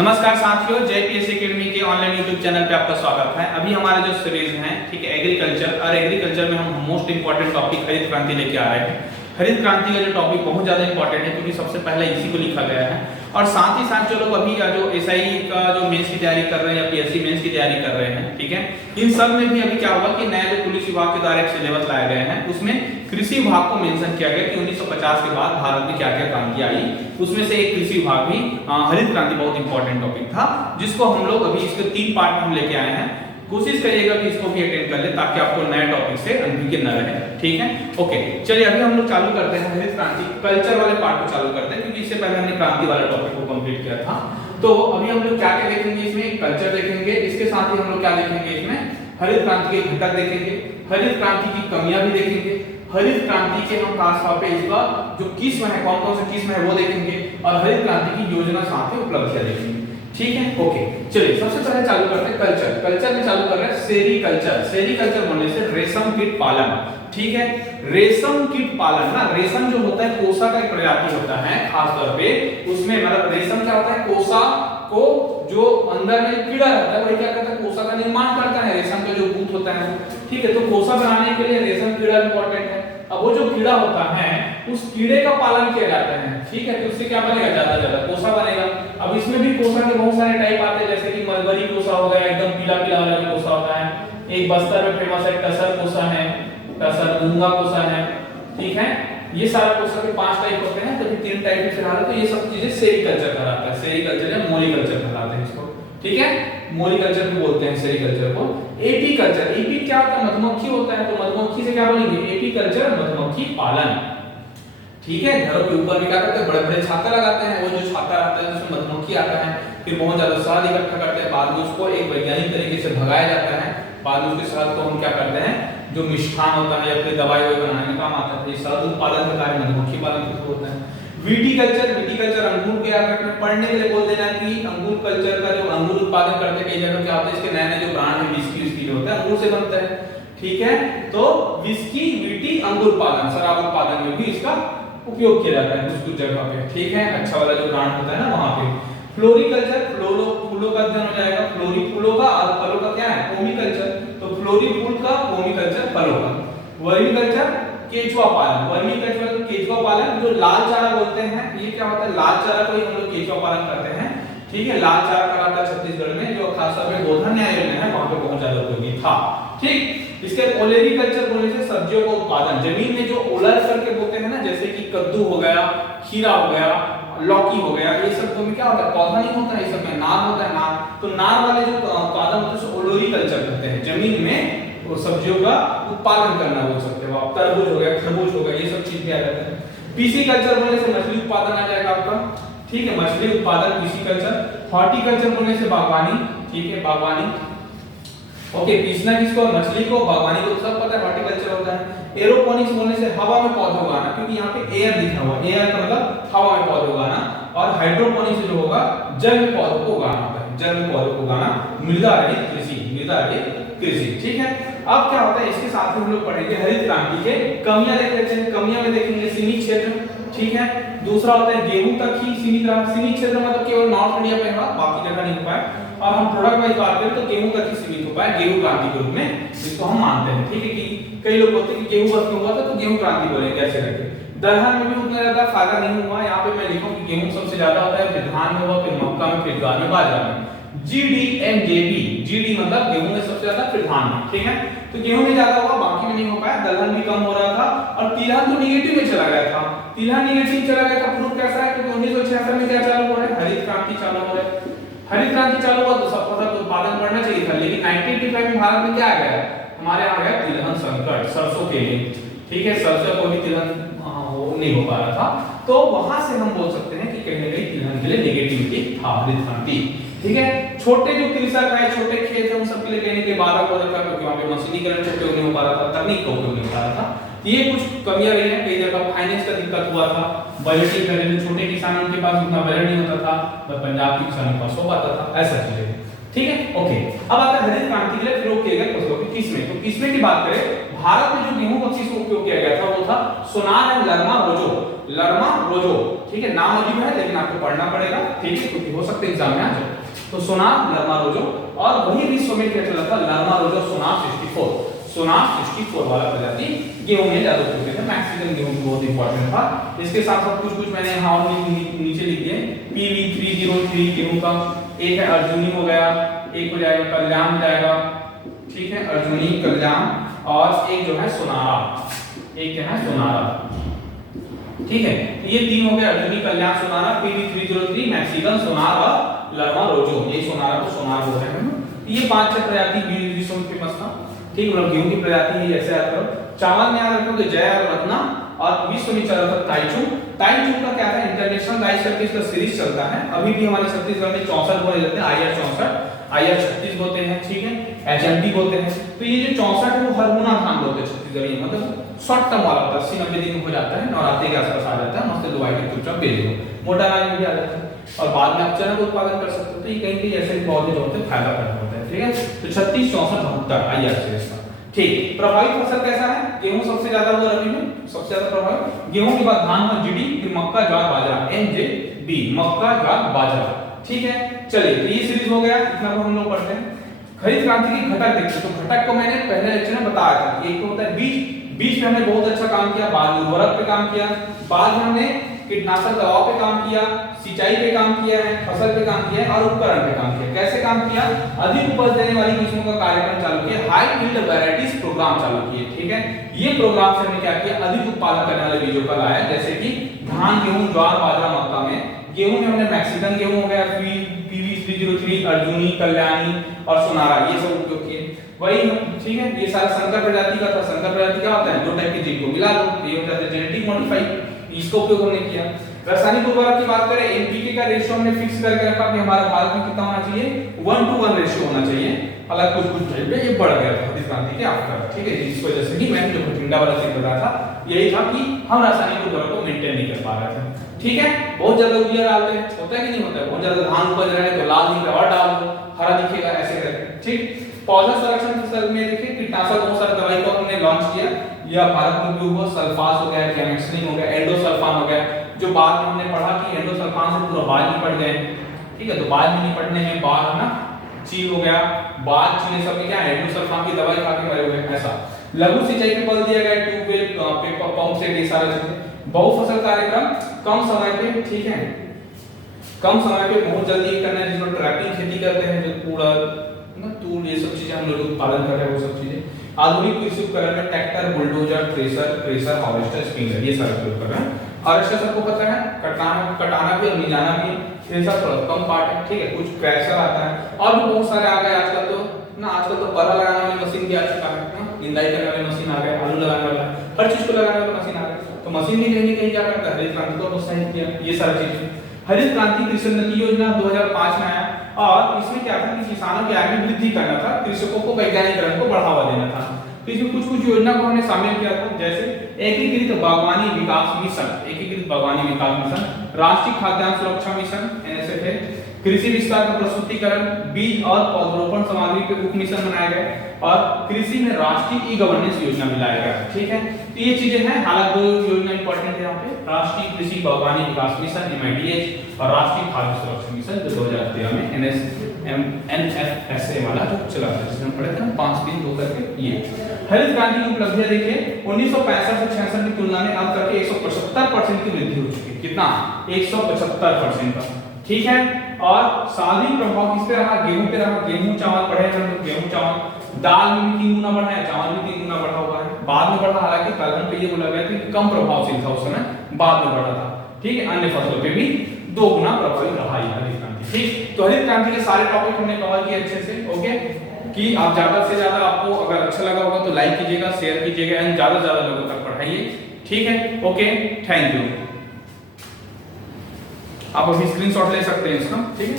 नमस्कार साथियों, जय पीएससी एकेडमी के ऑनलाइन यूट्यूब चैनल पे आपका स्वागत है। अभी हमारे जो सीरीज हैं, ठीक है, एग्रीकल्चर और एग्रीकल्चर में हम मोस्ट इंपॉर्टेंट टॉपिक हरित क्रांति लेके आ रहे हैं। हरित क्रांति का जो टॉपिक बहुत ज्यादा इंपॉर्टेंट है क्योंकि सबसे पहले इसी को लिखा गया है और साथ ही साथ जो लोग अभी जो एसआई का जो मेंस की तैयारी कर रहे हैं या पीएससी मेंस की तैयारी कर रहे हैं, ठीक है, इन सब में भी अभी क्या हुआ कि नया जो पुलिस विभाग के द्वारा एक सिलेबस लाया गया है उसमें कृषि विभाग को मेंशन किया गया कि 1950 के बाद भारत में क्या क्या क्रांति आई। उसमें से एक कृषि विभाग भी हरित क्रांति बहुत इंपॉर्टेंट टॉपिक था जिसको हम लोग अभी इसके 3 पार्ट में हम लेके आए हैं। कोशिश करिएगा कि इसको भी अटेंड कर ले ताकि आपको नए टॉपिक से अनभिज्ञ न रहे, ठीक है। ओके, चलिए अभी हम लोग चालू करते हैं हरित क्रांति कल्चर वाले पार्ट को चालू करते हैं क्योंकि इससे पहले हमने क्रांति वाले टॉपिक को कंप्लीट किया था। तो अभी हम लोग क्या क्या देखेंगे, इसमें कल्चर देखेंगे, इसके साथ ही हम लोग क्या देखेंगे, इसमें हरित क्रांति के घटक देखेंगे, हरित क्रांति की कमियां भी देखेंगे, हरित क्रांति के हम खास तौर पे इसका जो किस्म है, कौन कौन से किस्म है वो देखेंगे और हरित क्रांति की योजना साथ ही उपलब्धियां देखेंगे, ठीक है। ओके, चलिए सबसे पहले चालू करते हैं कल्चर। कल्चर में चालू कर रहे हैं सेरीकल्चर। सेरीकल्चर बोलने से रेशम कीट पालन, ठीक है। रेशम कीट पालन ना, रेशम जो होता है कोसा का एक प्रजाति होता है खास तौर पे, उसमें मतलब रेशम क्या होता है, कोसा को जो अंदर में कीड़ा रहता है वही क्या करता है, कोसा का निर्माण करता है, रेशम का जो बूथ होता है, ठीक है। तो कोसा बनाने के लिए रेशम कीड़ा इंपॉर्टेंट है। अब वो जो कीड़ा होता है उस कीड़े का पालन किया जाता है, ठीक है। तो उससे क्या बनेगा, ज्यादा कोसा बनेगा। अब इसमें भी कोसा के बहुत सारे टाइप आते हैं जैसे कि मलबरी कोसा हो गया, एकदम पीला पीला वाला जो कोसा होता है। एक बस्तर में फेमस है टसर कोसा है, टसर मूंगा कोसा है, ठीक है। ये सारा कोसा के 5 टाइप होते हैं, तो 3 टाइप में फिलहाल तो ये सब चीजें सेरीकल्चर कहलाता है। सेरीकल्चर या मोरीकल्चर कहलाते हैं इसको, ठीक है। मोरीकल्चर भी बोलते हैं सेरीकल्चर को। एपीकल्चर, एपी क्या होता है, मधुमक्खी होता है, तो मधुमक्खी से क्या बोलेंगे, एपीकल्चर, मधुमक्खी पालन, ठीक है। घरों के ऊपर भी क्या करते हैं, बड़े बड़े छाता लगाते हैं, वो जो छाता रहता है उसमें मधुमक्खी आता है, फिर बहुत ज्यादा शहद इकट्ठा करते हैं, बाद में उसको एक वैज्ञानिक तरीके से भगाया जाता है, बाद में उसके शहद को हम क्या करते हैं, जो मिष्ठान होता है या फिर दवाई बनाने में काम आता है, शहद उत्पादन का कार्य मधुमक्खी पालन के थ्रू होता है। विटीकल्चर, विटीकल्चर अंगूर के याद रखना, पढ़ने के लिए बोल देना कि अंगूर कल्चर का जो अंगूर उत्पादन करते हैं कई जगह क्या होता है, इसके नए नए जो ब्रांड है विस्की विस्की जो होता है अंगूर से बनता है, ठीक है। तो विस्की, वीटी, अंगूर पालन, शराब उत्पादन में भी इसका उपयोग किया जाता है कुछ जगह पे, ठीक है। अच्छा वाला जो ब्रांड होता है ना वहां पे। फ्लोरिकल्चर, फूलों का अध्ययन हो जाएगा, फ्लोरी फूलों का और फलों का क्या है, पोमीकल्चर, तो फ्लोरी फूल का, पोमीकल्चर फलों का। वर्मीकल्चर केचुआ पालन, वर्मीकल्चर केचुआ पालन, जो लाल चारा बोलते हैं, ये क्या होता है, लाल चारा को ही हम लोग केचुआ पालन करते हैं, ठीक है। लाल चारा कराता है छत्तीसगढ़ में, जो खास तौर पे गोधन न्याय योजना है वहां पे बहुत ज्यादा उपयोगी था, ठीक। इसके ओलेरीकल्चर बोलने से सब्जियों का उत्पादन, जमीन में जो ओलर करके बोलते हैं ना, जैसे कि कद्दू हो गया, खीरा हो गया, लौकी हो गया, ये सब में क्या होता है, पौधा नहीं होता है, ये सब में नार होता है, नार। तो नार वाले जो उत्पादन होते हैं ओलोरीकल्चर कहते हैं, जमीन में वो सब्जियों का उत्पादन करना बोल सकते हो आप। तरबूज हो गया, खरबूज हो गया, ये सब चीज क्या रहता है। पीसी कल्चर बोलने से मछली उत्पादन आ जाएगा आपका, ठीक है, मछली उत्पादन पीसी कल्चर। हॉर्टिकल्चर बोलने से बागवानी, ठीक है, बागवानी। ओके, पीसना किसको, मछली को, बागवानी को सब पता है, हॉर्टिकल्चर होता है। एरोपोनिक्स बोलने से हवा में पौधे उगाना, क्योंकि यहाँ पे एयर लिखा हुआ है, एयर का मतलब हवा में पौधे उगाना। और हाइड्रोपोनिक्स जो होगा जल में पौधों को उगाना होता है, जल में पौधों को उगाना, मृदा रहित कृषि, मृदा रहित कृषि, ठीक है। अब क्या होता है, इसके साथ ही हम लोग पढ़ेंगे हरित क्रांति के कमियां देख लेते हैं। कमियां में देखेंगे सीमित क्षेत्र, ठीक है। दूसरा होता है गेहूं तक ही सीमित रहा, सीमित क्षेत्र मतलब केवल नॉर्थ इंडिया में रहा, बाकी जगह नहीं हो पाया। और हम प्रोडक्ट वाइज बात करें तो गेहूं तक ही सीमित हो पाया, गेहूं क्रांति के रूप में जिसको हम मानते हैं, ठीक है। कि कई लोग बोलते हैं कि गेहूं बस में हुआ था तो गेहूं क्रांति बोलेंगे ऐसे करके। दलहन में भी उतना ज्यादा फायदा नहीं हुआ, यहाँ पे मैं लिखूं कि गेहूं सबसे ज्यादा होता है, फिर धान में हुआ, फिर मक्का में, फिर ज्वार में, बाजरा में। जीडीएमजेबी, जीडी मतलब गेहूं में सबसे ज्यादा, फिर धान में, ठीक है। तो गेहूं में ज्यादा हुआ, बाकी में नहीं हो पाया। दलहन भी कम हो रहा था और तिलहन तो नेगेटिव में चला गया था। तिलहन नेगेटिव चला गया था, प्रूफ कैसा है, क्योंकि 1966 में क्या चालू हो रहा है, हरित क्रांति चालू हो रहा है। हरित क्रांति चालू हुआ तो सब फसल उत्पादन बढ़ना चाहिए था, लेकिन 1985 में भारत में क्या आ गया, हमारे यहाँ आ गया तिलहन संकट सरसों के लिए, ठीक है। सरसों को भी तिलहन नहीं हो पा रहा था, तो वहां से हम बोल सकते हैं कि कहीं ना कहीं तिलहन के लिए नेगेटिविटी था हरित क्रांति, ठीक है। छोटे जो कृषक है, छोटे खेत है, उन सब के लिए कहने के बाधक हो रहा था क्योंकि वहां पे मशीनीकरण से उपयोग नहीं हो पा रहा था, तकनीक का उपयोग नहीं हो पा रहा था। ये कुछ कमियां रही हैं, कई जगह फाइनेंस का दिक्कत हुआ था, बजटिंग करने में छोटे किसानों के पास उतना बजट नहीं होता था, पर पंजाब के किसानों के पास हो पाता था, ऐसा चीजें, ठीक है। ओके, अब आता है हरित क्रांति के लिए प्रयोग किए गए फसलों की किस्में। तो किस्में की बात करें, भारत में जो गेहूं का किस्म उपयोग किया गया था वो था सोनार एंड लरमा रोजो। लर्मा रोजो, ठीक है, नाम अजीब है लेकिन आपको पढ़ना पड़ेगा, ठीक है, क्योंकि हो सकते एग्जाम में आ जाए। तो सोनार लर्मा रोजो, और वही विश्व में क्या चला था, लर्मा रोजो सोनार 64, सोनार 64 वाला प्रजाति गेहूं में ज्यादा होते थे, मैक्सिकन गेहूं बहुत इंपॉर्टेंट था। इसके साथ साथ कुछ मैंने यहाँ नीचे लिख दिए, PV303 गेहूं का, एक है अर्जुनी हो गया, एक हो जाएगा कल्याण हो जाएगा, ठीक है, अर्जुनी कल्याण, और एक जो है सोनारा, एक क्या है सोनारा, ठीक है, ये तीन हो गए, अर्जुनी कल्याण सोनारा, PV303 मैक्सिकन सोनार और लर्मा रोजो, ये सोनारा को सोनार बोलते हैं। ये 5-6 प्रजाति विश्व में फेमस था, ठीक, मतलब गेहूं की प्रजाति है, जैसे याद करो। चावल में याद रखोगे जय और रत्ना, और विश्व में चल रहा था ताइचू। ताइचू का क्या है, इंटरनेशनल राइस करके इसका सीरीज चलता है, अभी भी हमारे छत्तीसगढ़ में 64 बोले जाते हैं, IR 64, IR 36 बोलते हैं, ठीक है, HMD बोलते हैं। तो ये जो 64 है वो हरमुना धान बोलते हैं छत्तीसगढ़ में, मतलब शॉर्ट टर्म वाला होता है, 80-90 दिन हो जाता है, नवरात्रि के आसपास आ जाता है, मस्त दवाई के चुपचाप बेच दो, मोटा अनाज में भी आ जाता है, और बाद में आप चना का उत्पादन कर सकते हो। तो ये कहीं ऐसे पौधे जो होते हैं फायदा करते होते हैं, ठीक है। तो 36, 64, 72 IR से इसका, ठीक। प्रभावित फसल कैसा है, गेहूं सबसे ज्यादा हुआ रबी में, सबसे ज्यादा प्रभावित, गेहूं के बाद धान और जीडी, फिर मक्का, ज्वार, बाजरा, MJB, मक्का, ज्वार, बाजरा, ठीक है। चलिए, तो ये सीरीज हो गया, इतना को हम लोग पढ़ते हैं। हरित क्रांति की घटक देखते, तो घटक को मैंने पहले लेक्चर में बताया था, एक तो होता है बीज, बीज पे हमने बहुत अच्छा काम किया, बाद में उर्वरक पे काम किया, बाद में हमने कीटनाशक दवाओं पे काम किया, सिंचाई पे काम किया है, फसल पे काम किया है, और उपकरण पे काम किया। कैसे काम किया, अधिक उपज देने वाली किस्मों का कार्यक्रम चालू किया, हाई यील्ड वैरायटीज प्रोग्राम चालू किए, ठीक है। ये प्रोग्राम से हमने क्या किया, अधिक उत्पादन करने वाले बीजों का लाया, जैसे कि धान, गेहूं, ज्वार, बाजरा, मक्का में। गेहूं में हमने मैक्सिकन गेहूं हो गया, PV303, अर्जुनी, कल्याणी और सोनारा, ये सब उपयोग किए। वही, ठीक है, ये सारा संकर प्रजाति का था। संकर प्रजाति क्या होता है, दो टाइप के जीन को मिला दो, ये हो जाता है जेनेटिक मॉडिफाई, इसका उपयोग हमने किया। रासायनिक उर्वरक की बात करें, NPK का रेशियो हमने फिक्स करके रखा कि हमारे भारत में कितना होना चाहिए, 1:1 रेशियो होना चाहिए। हालांकि कुछ टाइम पे ये बढ़ गया था हरित क्रांति के आफ्टर, ठीक है, जिस वजह से कि मैंने जो भटिंडा वाला चीज बताया था, यही था कि हम रासायनिक उर्वरक को मेंटेन नहीं कर पा रहे थे, ठीक है। बहुत ज्यादा यूरिया डालते हैं, होता है कि नहीं होता है, बहुत ज्यादा धान उपज रहा है तो लाल दिख रहा है और डाल दो, हरा दिखेगा, ऐसे करके, ठीक। पौधा संरक्षण के में देखिए, कीटनाशक बहुत सारे दवाई को हमने लॉन्च किया, यह भारत में उपयोग हुआ, सल्फास हो गया, कैमेक्सिलिन हो गया, एंडोसल्फान हो गया, जो बाद में हमने पढ़ा कि एंडोसल्फान से पूरा बाल निपट गए, ठीक है। तो बाल में निपटने में बाल है ना, चील हो गया, बाल चीने सब में क्या है, एंडोसल्फान की दवाई खा के मरे हुए, ऐसा। लघु सिंचाई पे बल दिया गया, ट्यूबवेल, पंप सेट, ये सारा चीजें। बहुफसल कार्यक्रम कम समय पे, ठीक है, कम समय पे बहुत जल्दी करना है, जिसमें ट्रैपिंग खेती करते हैं, जो कूड़ा ना तूल, ये सब चीजें हम लोग उत्पादन कर रहे हैं, वो सब चीजें। आधुनिक कृषि उपकरण में tractor, bulldozer, thresher, harvester, sprinkler, ये सारा उपयोग कर रहे हैं। हार्वेस्टर सबको पता है, कटाना भी और मिलाना भी। थ्रेसर थोड़ा कम पार्ट है, ठीक है, कुछ क्रैशर आता है, और भी बहुत सारे आ गए आजकल तो ना, आजकल तो परा लगाने वाली मशीन भी आ चुका है ना, निंदाई करने वाली मशीन आ गई, आलू लगाने वाला, हर चीज को लगाने वाली मशीन आ गई। तो मशीन भी कहीं कहीं क्या करता है, हरित क्रांति को प्रोत्साहित किया, ये सारी चीजें। हरित क्रांति कृषि उन्नति योजना 2005 में आया, और इसमें क्या था कि किसानों की आय में वृद्धि करना था, कृषकों को वैज्ञानिकरण को बढ़ावा देना था। तो इसमें कुछ योजना को हमने शामिल किया था, जैसे एकीकृत बागवानी विकास मिशन, एकीकृत बागवानी विकास मिशन, राष्ट्रीय खाद्यान्न सुरक्षा मिशन NSF है, कृषि विस्तार का प्रस्तुतिकरण, बीज और पौधरोपण सामग्री पे उप मिशन बनाए गए, और कृषि में राष्ट्रीय ई-गवर्नेंस योजना भी लाया गया, ठीक है। तो ये चीजें हैं, हालांकि दो योजना इंपॉर्टेंट है यहाँ पे, राष्ट्रीय कृषि बागवानी विकास मिशन MIDH और राष्ट्रीय खाद्य सुरक्षा मिशन, जो 2013 में NFSA वाला जो चला था, जिसमें पढ़े थे 5 दिन 2 करके। ये हरित क्रांति की उपलब्धियां देखिए, 1965 से 66 की तुलना में अब करके 175% की वृद्धि हो चुकी है। कितना, 175% का, ठीक है। और सार्वजनिक प्रभाव किस पे रहा, गेहूं पे रहा, गेहूं चावल बढ़े, गेहूं चावल, दाल में भी 3 गुना बढ़ा है, चावल में 3 गुना बढ़ा हुआ है, बाद में बढ़ा, हालांकि कलम पे ये बोला गया कि कम प्रभावशील था उस समय, बाद में बढ़ा था, ठीक है। अन्य फसलों पे भी 2 गुना प्रभावित रहा है हरित क्रांति, ठीक। तो हरित क्रांति के सारे टॉपिक हमने कवर किए अच्छे से, ओके। कि आप ज्यादा से ज्यादा, आपको अगर अच्छा लगा होगा तो लाइक कीजिएगा, शेयर कीजिएगा, एंड ज्यादा से ज्यादा लोगों तक पढ़ाइए, ठीक है, ओके, थैंक यू। आप अभी स्क्रीनशॉट ले सकते हैं इसका, ठीक है।